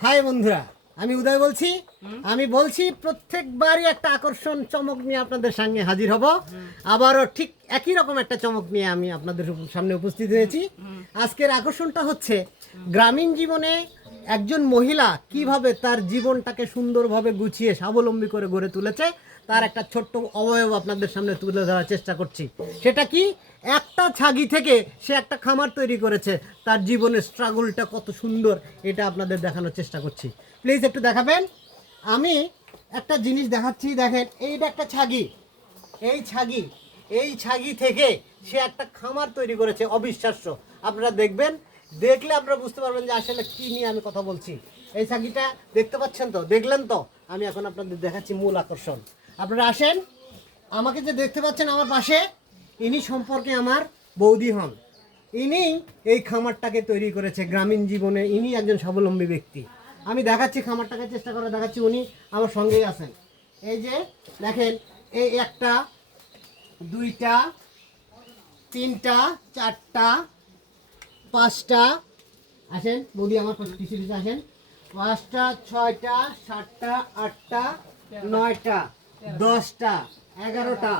High বন্ধুরা আমি উদয় বলছি। আমি বলছি প্রত্যেকবারই একটা আকর্ষণ চমক নিয়ে আপনাদের সামনে হাজির হব। আবারও ঠিক একই রকম একটা চমক নিয়ে আমি আপনাদের সামনে উপস্থিত হয়েছি। আজকের আকর্ষণটা হচ্ছে গ্রামীণ জীবনে একজন মহিলা কীভাবে তার জীবনটাকে সুন্দরভাবে গুছিয়ে স্বাবলম্বী করে গড়ে তুলেছে তার একটা ছোট্ট অবয়ব আপনাদের সামনে তুলে ধরার চেষ্টা করছি। সেটা কি? একটা ছাগি থেকে সে একটা খামার তৈরি করেছে। তার জীবনের স্ট্রাগলটা কত সুন্দর, এটা আপনাদের দেখানোর চেষ্টা করছি। প্লিজ একটু দেখাবেন। আমি একটা জিনিস দেখাচ্ছি, দেখেন এইটা একটা ছাগি। এই ছাগি এই ছাগি থেকে সে একটা খামার তৈরি করেছে, অবিশ্বাস্য। আপনারা দেখবেন, দেখলে আপনারা বুঝতে পারবেন যে আসলে কি নিয়ে আমি কথা বলছি। এই ছাগিটা দেখতে পাচ্ছেন তো? দেখলেন তো? আমি এখন আপনাদের দেখাচ্ছি মূল আকর্ষণ। আপনারা আসেন। আমাকে যে দেখতে পাচ্ছেন আমার পাশে, ইনি সম্পর্কে আমার বৌদি হন। ইনি এই খামারটাকে তৈরি করেছে গ্রামীণ জীবনে। ইনি একজন স্বাবলম্বী ব্যক্তি। আমি দেখাচ্ছি খামারটাকে, চেষ্টা করে দেখাচ্ছি উনি আমার সঙ্গেই আছেন। এই যে দেখেন, এই একটা, দুইটা, তিনটা, চারটা, পাঁচটা, আসেন, বৌদি আমার পিছু পিছু আসেন। পাঁচটা, ছয়টা, সাতটা, আটটা, নয়টা। দশটা এগারোটা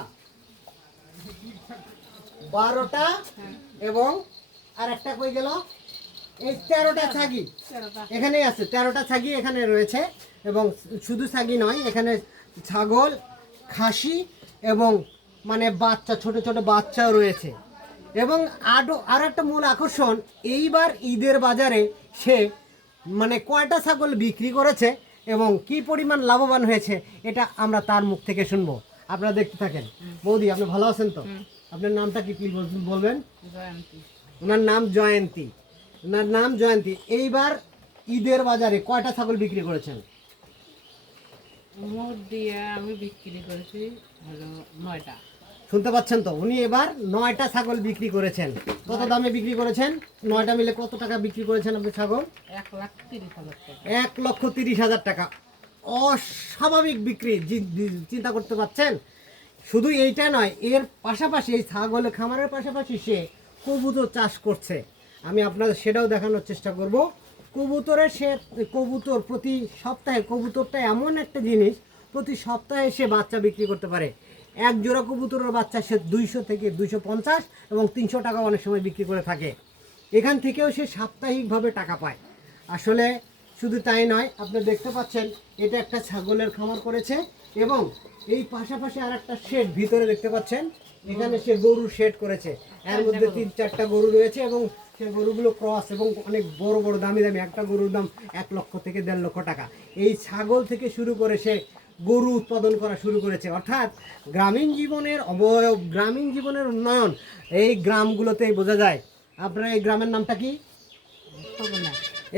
বারোটা এবং আর একটা কই গেল? এই তেরোটা ছাগি। এখানেই আছে তেরোটা ছাগি এখানে রয়েছে এবং শুধু ছাগি নয় এখানে ছাগল খাসি এবং মানে বাচ্চা ছোট ছোট বাচ্চাও রয়েছে। এবং আরও আর একটা মূল আকর্ষণ এইবার ঈদের বাজারে সে মানে কয়টা ছাগল বিক্রি করেছে এবং কি পরিমাণ লাভবান হয়েছে এটা আমরা তার মুখ থেকে শুনব। আপনারা দেখতে থাকেন। বৌদি আপনি ভালো আছেন তো? আপনার নামটা কি কি বল- বলবেন? ওনার নাম জয়ন্তী। ওনার নাম জয়ন্তী। এইবার ঈদের বাজারে কয়টা ছাগল বিক্রি করেছেন? মোট দিয়ে আমি বিক্রি করেছি হলো নয়টা। শুনতে পাচ্ছেন তো? উনি এবার নয়টা ছাগল বিক্রি করেছেন। কত দামে বিক্রি করেছেন? নয়টা মিলে কত টাকা বিক্রি করেছেন আপনি ছাগল? এক লাখ তিরিশ হাজার টাকা। এক লক্ষ তিরিশ হাজার টাকা। অস্বাভাবিক বিক্রি চিন্তা করতে পারছেন? শুধু এইটা নয় এর পাশাপাশি এই ছাগলের খামারের পাশাপাশি সে কবুতর চাষ করছে। আমি আপনাদের সেটাও দেখানোর চেষ্টা করব। কবুতরের সে কবুতর প্রতি সপ্তাহে কবুতরটা এমন একটা জিনিস প্রতি সপ্তাহে সে বাচ্চা বিক্রি করতে পারে। এক জোড়া কবুতরের বাচ্চা সে দুইশো থেকে দুইশো পঞ্চাশ এবং তিনশো টাকা অনেক সময় বিক্রি করে থাকে। এখান থেকেও সে সাপ্তাহিকভাবে টাকা পায়। আসলে শুধু তাই নয় আপনি দেখতে পাচ্ছেন এটা একটা ছাগলের খামার করেছে এবং এই পাশাপাশি আর একটা শেড ভিতরে দেখতে পাচ্ছেন এখানে সে গরুর শেড করেছে। এর মধ্যে তিন চারটা গরু রয়েছে এবং সে গরুগুলো ক্রস এবং অনেক বড় বড় দামি দামি একটা গরুর দাম এক লক্ষ থেকে দেড় লক্ষ টাকা। এই ছাগল থেকে শুরু করে সে গরু উৎপাদন করা শুরু করেছে। অর্থাৎ গ্রামীণ জীবনের অবয়ব গ্রামীণ জীবনের উন্নয়ন এই গ্রামগুলোতেই বোঝা যায়। আপনার এই গ্রামের নামটা কি?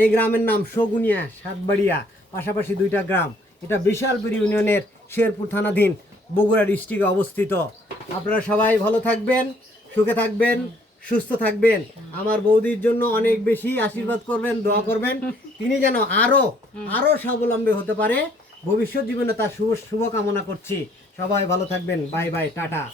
এই গ্রামের নাম শগুনিয়া সাতবাড়িয়া পাশাপাশি দুইটা গ্রাম। এটা বিশালপুর ইউনিয়নের শেরপুর থানাধীন বগুড়া ডিস্ট্রিক্টে অবস্থিত। আপনারা সবাই ভালো থাকবেন সুখে থাকবেন সুস্থ থাকবেন। আমার বৌদির জন্য অনেক বেশি আশীর্বাদ করবেন দোয়া করবেন। তিনি যেন আরও আরও স্বাবলম্বী হতে পারে। ভবিষ্যৎ জীবনে তার শুভ শুভকামনা করছি। সবাই ভালো থাকবেন। Bye bye tata.